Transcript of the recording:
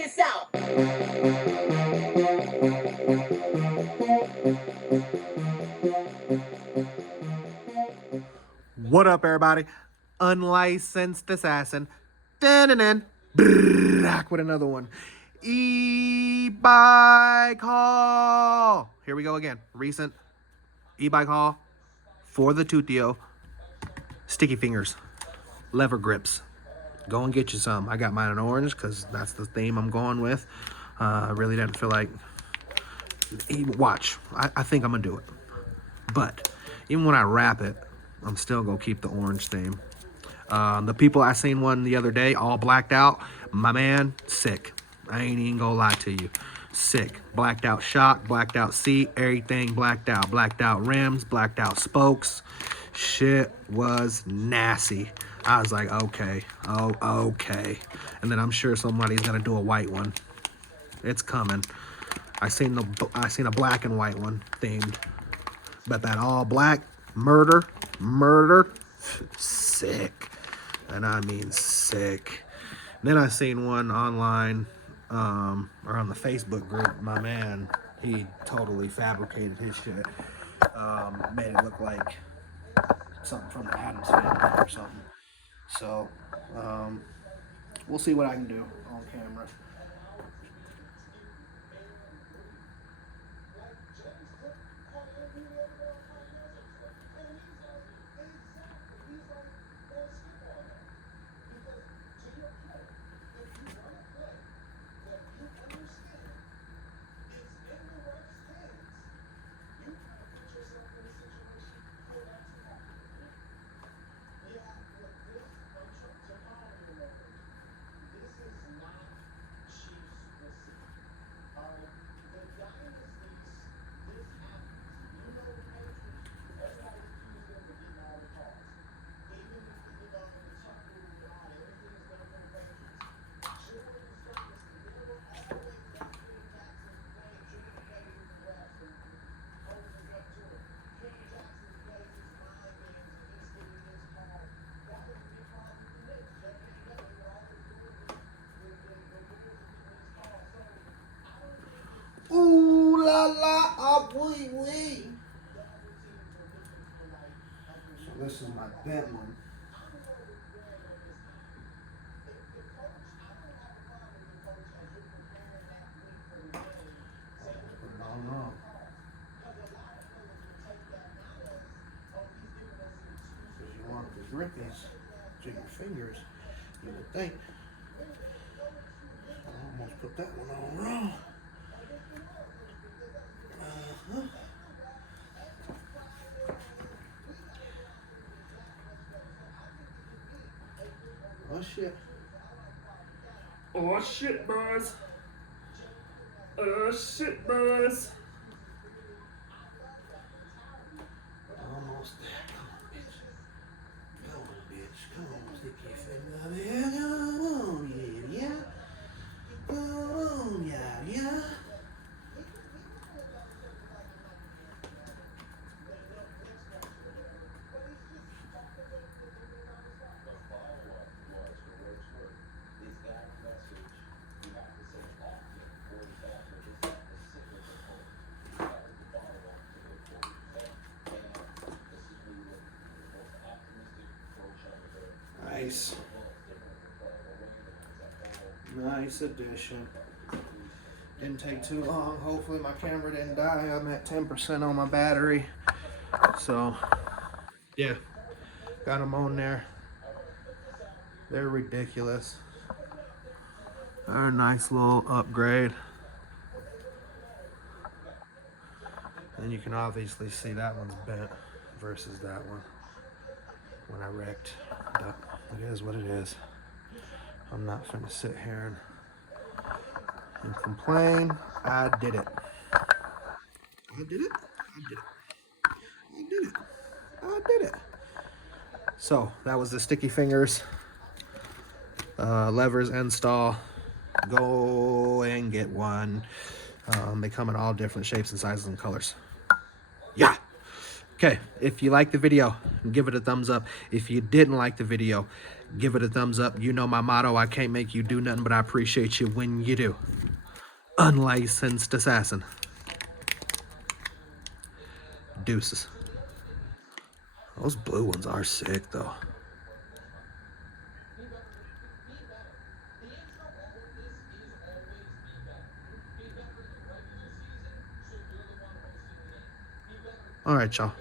this out. What up, everybody? Unlicensed assassin. Dun-dun-dun. Back with another one. E-bike haul. Here we go again. Recent e-bike haul for the Tutio. Sticky fingers. Lever grips. Go and get you some. I got mine in orange because that's the theme I'm going with. I really didn't feel like... Watch. I think I'm going to do it. But even when I wrap it, I'm still going to keep the orange theme. The people I seen one the other day all blacked out. My man, sick. I ain't even gonna lie to you. Sick. Blacked out shock, blacked out seat, everything blacked out. Blacked out rims, blacked out spokes. Shit was nasty. I was like, okay. Okay. And then I'm sure somebody's gonna do a white one. It's coming. I seen a black and white one themed. But that all black, murder, sick. And I mean sick. Then I seen one online, or on the Facebook group. My man, he totally fabricated his shit. Made it look like something from the Addams Family or something. So, we'll see what I can do on camera. Ooh la la, ah wee wee. So this is my bent one. Put it on. Because you want the grippies to your fingers, you would think. I almost put that one on wrong. Oh shit. Oh shit, boys. Oh shit, boys. Almost there. Come on, bitch. Come on, stick your finger there. Come on, yeah. Come on, yeah. Nice addition. Didn't take too long. Hopefully my camera didn't die. I'm at 10% on my battery. So, yeah. Got them on there. They're ridiculous. They're a nice little upgrade. And you can obviously see that one's bent versus that one when I wrecked. But it is what it is. I'm not finna sit here and complain. I did it. I did it. So that was the sticky fingers, levers install. Go and get one. They come in all different shapes and sizes and colors. Yeah. Okay, if you like the video, give it a thumbs up. If you didn't like the video, give it a thumbs up. You know my motto, I can't make you do nothing, but I appreciate you when you do. Unlicensed assassin. Deuces. Those blue ones are sick, though. All right, y'all.